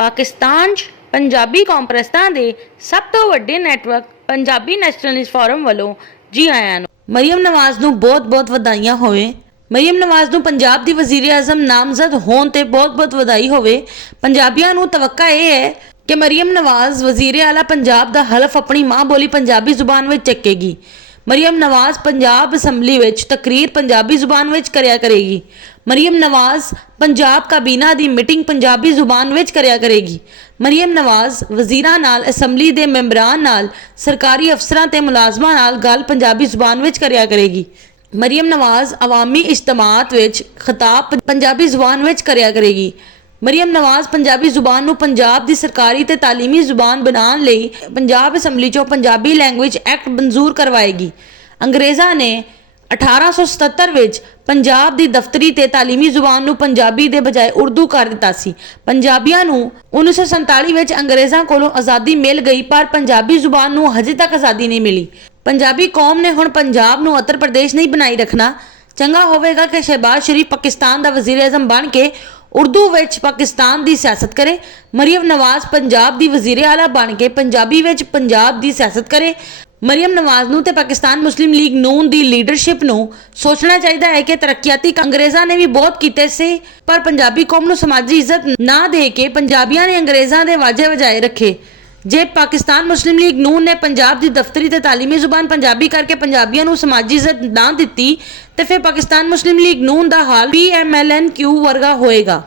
पाकिस्तान 'ਚ पंजाबी कॉन्फ्रेंसां दे सब तो वड्डे नैटवर्क पंजाबी नैशनलिस्ट फोरम वालों जी आयां नूं। मरियम नवाज़ नूं बहुत-बहुत ਵਧਾਈਆਂ ਹੋਵੇ। ਮਰੀਮ ਨਵਾਜ਼ ਨੂੰ ਪੰਜਾਬ ਦੀ ਵਜ਼ੀਰ ਆਜ਼ਮ ਨਾਮਜ਼ਦ ਹੋਣ ਤੇ ਬਹੁਤ-ਬਹੁਤ ਵਧਾਈ ਹੋਵੇ। ਪੰਜਾਬੀਆਂ ਨੂੰ ਤਵੱਕਾ ਇਹ ਹੈ ਕਿ ਮਰੀਮ ਨਵਾਜ਼ ਵਜ਼ੀਰ ਆਲਾ ਪੰਜਾਬ ਦਾ ਹਲਫ ਆਪਣੀ ਮਾਂ ਬੋਲੀ ਪੰਜਾਬੀ ਜ਼ੁਬਾਨ ਵਿੱਚ ਚੱਕੇਗੀ। ਮਰੀਮ ਨਵਾਜ਼ ਪੰਜਾਬ ਅਸੈਂਬਲੀ ਵਿੱਚ ਤਕਰੀਰ ਪੰਜਾਬੀ ਜ਼ੁਬਾਨ ਵਿੱਚ ਕਰਿਆ ਕਰੇਗੀ। ਮਰੀਮ ਨਵਾਜ਼ ਪੰਜਾਬ ਕਾਬੀਨਾ ਦੀ ਮੀਟਿੰਗ ਪੰਜਾਬੀ ਜ਼ੁਬਾਨ ਵਿੱਚ ਕਰਿਆ ਕਰੇਗੀ। ਮਰੀਮ ਨਵਾਜ਼ ਵਜ਼ੀਰਾਂ ਨਾਲ, ਅਸੈਂਬਲੀ ਦੇ ਮੈਂਬਰਾਂ ਨਾਲ, ਸਰਕਾਰੀ ਅਫਸਰਾਂ ਤੇ ਮੁਲਾਜ਼ਮਾਂ ਨਾਲ ਗੱਲ ਪੰਜਾਬੀ ਜ਼ੁਬਾਨ ਵਿੱਚ ਕਰਿਆ ਕਰੇਗੀ। ਮਰੀਮ ਨਵਾਜ਼ ਅਵਾਮੀ ਇਜਤਮਾਤ ਵਿੱਚ ਖਿਤਾਬ ਪੰਜਾਬੀ ਜ਼ੁਬਾਨ ਵਿੱਚ ਕਰਿਆ ਕਰੇਗੀ। ਮਰੀਮ ਨਵਾਜ਼ ਪੰਜਾਬੀ ਜ਼ੁਬਾਨ ਨੂੰ ਪੰਜਾਬ ਦੀ ਸਰਕਾਰੀ ਤੇ ਤਾਲੀਮੀ ਜ਼ੁਬਾਨ ਬਣਾਉਣ ਲਈ ਪੰਜਾਬ ਅਸੈਂਬਲੀ 'ਚੋਂ ਪੰਜਾਬੀ ਲੈਂਗੁਏਜ ਐਕਟ ਮਨਜ਼ੂਰ ਕਰਵਾਏਗੀ। ਅੰਗਰੇਜ਼ਾਂ ਨੇ 1877 ਵਿੱਚ ਪੰਜਾਬ ਦੀ ਦਫ਼ਤਰੀ ਤੇ ਤਾਲੀਮੀ ਜ਼ੁਬਾਨ ਨੂੰ ਪੰਜਾਬੀ ਦੇ ਬਜਾਏ ਉਰਦੂ ਕਰ ਦਿੱਤਾ ਸੀ। ਪੰਜਾਬੀਆਂ ਨੂੰ 1947 ਵਿੱਚ ਅੰਗਰੇਜ਼ਾਂ ਕੋਲੋਂ ਆਜ਼ਾਦੀ ਮਿਲ ਗਈ, ਪਰ ਪੰਜਾਬੀ ਜ਼ੁਬਾਨ ਨੂੰ ਹਜੇ ਤੱਕ ਆਜ਼ਾਦੀ ਨਹੀਂ ਮਿਲੀ। ਪੰਜਾਬੀ ਕੌਮ ਨੇ ਹੁਣ ਪੰਜਾਬ ਨੂੰ ਉੱਤਰ ਪ੍ਰਦੇਸ਼ ਨਹੀਂ ਬਣਾਈ ਰੱਖਣਾ। ਚੰਗਾ ਹੋਵੇਗਾ ਕਿ ਸ਼ਹਿਬਾਜ਼ ਸ਼ਰੀਫ ਪਾਕਿਸਤਾਨ ਦਾ ਵਜ਼ੀਰ ਆਜ਼ਮ ਬਣ ਕੇ ਉਰਦੂ ਵਿੱਚ ਪਾਕਿਸਤਾਨ ਦੀ ਸਿਆਸਤ ਕਰੇ। ਮਰੀਮ ਨਵਾਜ਼ ਪੰਜਾਬ ਦੀ ਵਜ਼ੀਰ ਆਲਾ ਬਣ ਕੇ ਪੰਜਾਬੀ ਵਿੱਚ ਪੰਜਾਬ ਦੀ ਸਿਆਸਤ ਕਰੇ। ਮਰੀਮ ਨਵਾਜ਼ ਨੂੰ ਤੇ ਪਾਕਿਸਤਾਨ ਮੁਸਲਿਮ ਲੀਗ ਨੂਨ ਦੀ ਲੀਡਰਸ਼ਿਪ ਨੂੰ ਸੋਚਣਾ ਚਾਹੀਦਾ ਹੈ ਕਿ ਤਰੱਕੀਆਤੀ ਅੰਗਰੇਜ਼ਾਂ ਨੇ ਵੀ ਬਹੁਤ ਕੀਤੇ ਸੀ, ਪਰ ਪੰਜਾਬੀ ਕੌਮ ਨੂੰ ਸਮਾਜੀ ਇੱਜ਼ਤ ਨਾ ਦੇ ਕੇ ਪੰਜਾਬੀਆਂ ਨੇ ਅੰਗਰੇਜ਼ਾਂ ਦੇ ਵਾਜੇ ਵਜਾਏ ਰੱਖੇ। ਜੇ ਪਾਕਿਸਤਾਨ ਮੁਸਲਿਮ ਲੀਗ ਨੂਨ ਨੇ ਪੰਜਾਬ ਦੀ ਦਫ਼ਤਰੀ ਤੇ ਤਾਲੀਮੀ ਜ਼ੁਬਾਨ ਪੰਜਾਬੀ ਕਰਕੇ ਪੰਜਾਬੀਆਂ ਨੂੰ ਸਮਾਜੀ ਇੱਜ਼ਤ ਨਾ ਦਿੱਤੀ ਤੇ ਫਿਰ ਪਾਕਿਸਤਾਨ ਮੁਸਲਿਮ ਲੀਗ ਨੂਨ ਦਾ ਹਾਲ PMLN-Q ਵਰਗਾ ਹੋਏਗਾ।